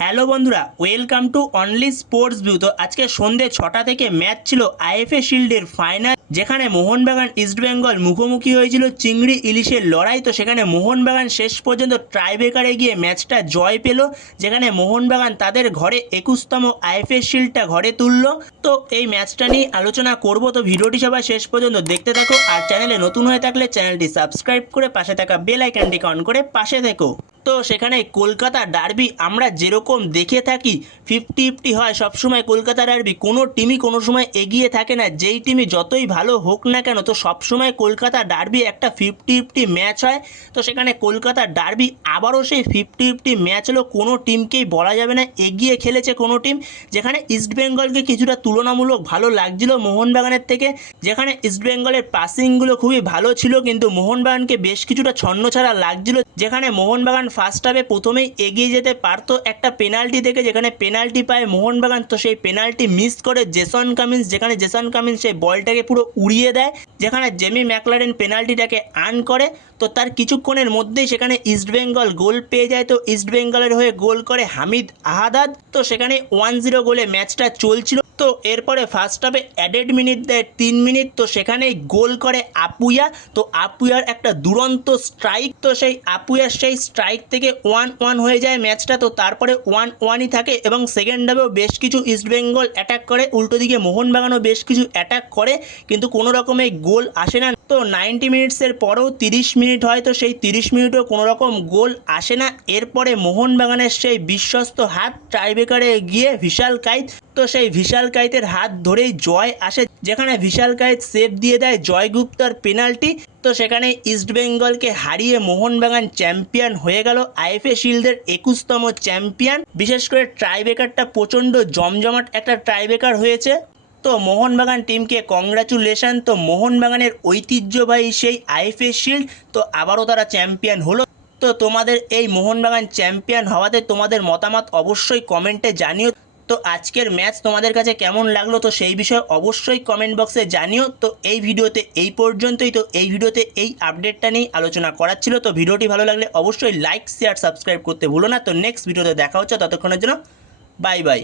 Hello বন্ধুরা welcome to only sports view তো আজকে সন্ধে ছটা থেকে ম্যাচ ছিল আইএফএ শিল্ডের ফাইনাল যেখানে মোহনবাগান ইস্টবেঙ্গল মুখোমুখি হয়েছিল চিংড়ি ইলিশের লড়াই, তো সেখানে মোহনবাগান শেষ পর্যন্ত ট্রাইব্রেকারে গিয়ে ম্যাচটা জয় পেল, যেখানে মোহনবাগান তাদের ঘরে একুশতম আইএফএ শিল্ডটা ঘরে তুলল। তো এই ম্যাচটা নিয়ে আলোচনা করব, তো ভিডিওটি সবাই শেষ পর্যন্ত দেখতে থাকো, আর চ্যানেলে নতুন হয়ে থাকলে চ্যানেলটি সাবস্ক্রাইব করে পাশে থাকা বেল আইকনটিকে অন করে পাশে থেকো। তো সেখানে কলকাতা ডার্বি আমরা যেরকম দেখে থাকি ফিফটি ফিফটি হয় সবসময় কলকাতা ডার্বি কোনো টিমই কোনো সময় এগিয়ে থাকে না, যেই টিমই যতই ভালো হোক না কেন, তো সবসময় কলকাতা ডার্বি একটা ফিফটি ফিফটি ম্যাচ হয়। তো সেখানে কলকাতা ডার্বি আবারও সেই ফিফটি ফিফটি ম্যাচ হলো। কোনো টিমকেই বলা যাবে না, এগিয়ে খেলেছে কোনো টিম যেখানে ইস্টবেঙ্গলকে কিছুটা তুলনামূলক ভালো লাগছিল মোহনবাগানের থেকে। যেখানে ইস্টবেঙ্গলের পাসিংগুলো খুবই ভালো ছিল, কিন্তু মোহনবাগানকে বেশ কিছুটা ছন্ন ছাড়া লাগছিল। যেখানে মোহনবাগান ফার্স্ট হাফে প্রথমেই এগিয়ে যেতে পারতো একটা পেনাল্টি থেকে, যেখানে পেনাল্টি পায় মোহনবাগান। তো সেই পেনাল্টি মিস করে জেসন কামিন্স যেখানে জেসন কামিন্স সেই বলটাকে পুরো উড়িয়ে দেয় যেখানে জেমি ম্যাকলারেন পেনাল্টিটাকে আর্ন করে, তো তার কিছুক্ষণের মধ্যেই সেখানে ইস্টবেঙ্গল গোল পেয়ে যায়। তো ইস্টবেঙ্গলের হয়ে গোল করে হামিদ আহাদাদ। তো সেখানে ওয়ান জিরো গোলে ম্যাচটা চলছিল। তো এরপরে ফার্স্ট হাফে অ্যাডেড মিনিট দেয় তিন মিনিট তো সেখানেই গোল করে আপুয়া। তো আপুয়ার একটা দুরন্ত স্ট্রাইক তো সেই আপুয়ার সেই স্ট্রাইক থেকে ওয়ান ওয়ান হয়ে যায় ম্যাচটা তো তারপরে ওয়ান ওয়ানই থাকে এবং সেকেন্ড হাফেও বেশ কিছু ইস্টবেঙ্গল অ্যাটাক করে। উল্টো দিকে মোহনবাগানও বেশ কিছু অ্যাটাক করে। কিন্তু কোনো রকমে গোল আসে না। তো নাইনটি মিনিটসের পরেও তিরিশ মিনিট হয়, তো সেই তিরিশ মিনিটও কোনো রকম গোল আসে না। এরপরে মোহনবাগানের সেই বিশ্বস্ত হাত টাইব্রেকারে গিয়ে ভিশাল কাইত, তো সেই ভিশাল কাইতের হাত ধরেই জয় আসে, যেখানে ভিশাল কাইত সেভ দিয়ে দেয় জয় গুপ্তার পেনাল্টি তো সেখানে ইস্টবেঙ্গলকে হারিয়ে মোহনবাগান চ্যাম্পিয়ন হয়ে গেল আইএফএ শিল্ডের একুশতম চ্যাম্পিয়ন বিশেষ করে ট্রাইব্রেকারটা প্রচণ্ড জমজমাট একটা ট্রাইব্রেকার হয়েছে। তো মোহনবাগান টিমকে কংগ্রাচুলেশন তো মোহনবাগানের ঐতিহ্যবাহী সেই আইএফএ শিল্ড তো আবারও তারা চ্যাম্পিয়ন হলো। তো তোমাদের এই মোহনবাগান চ্যাম্পিয়ন হওয়াতে তোমাদের মতামত অবশ্যই কমেন্টে জানিও। তো আজকের ম্যাচ তোমাদের কাছে কেমন লাগল, তো সেই বিষয়ে অবশ্যই কমেন্ট বক্সে জানিও। তো এই ভিডিওতে এই পর্যন্তই, তো এই ভিডিওতে এই আপডেটটা নিয়েই আলোচনা করার ছিল। তো ভিডিওটি ভালো লাগলে অবশ্যই লাইক শেয়ার সাবস্ক্রাইব করতে ভুলো না। তো নেক্সট ভিডিওতে দেখা হচ্ছে, ততক্ষণের জন্য বাই বাই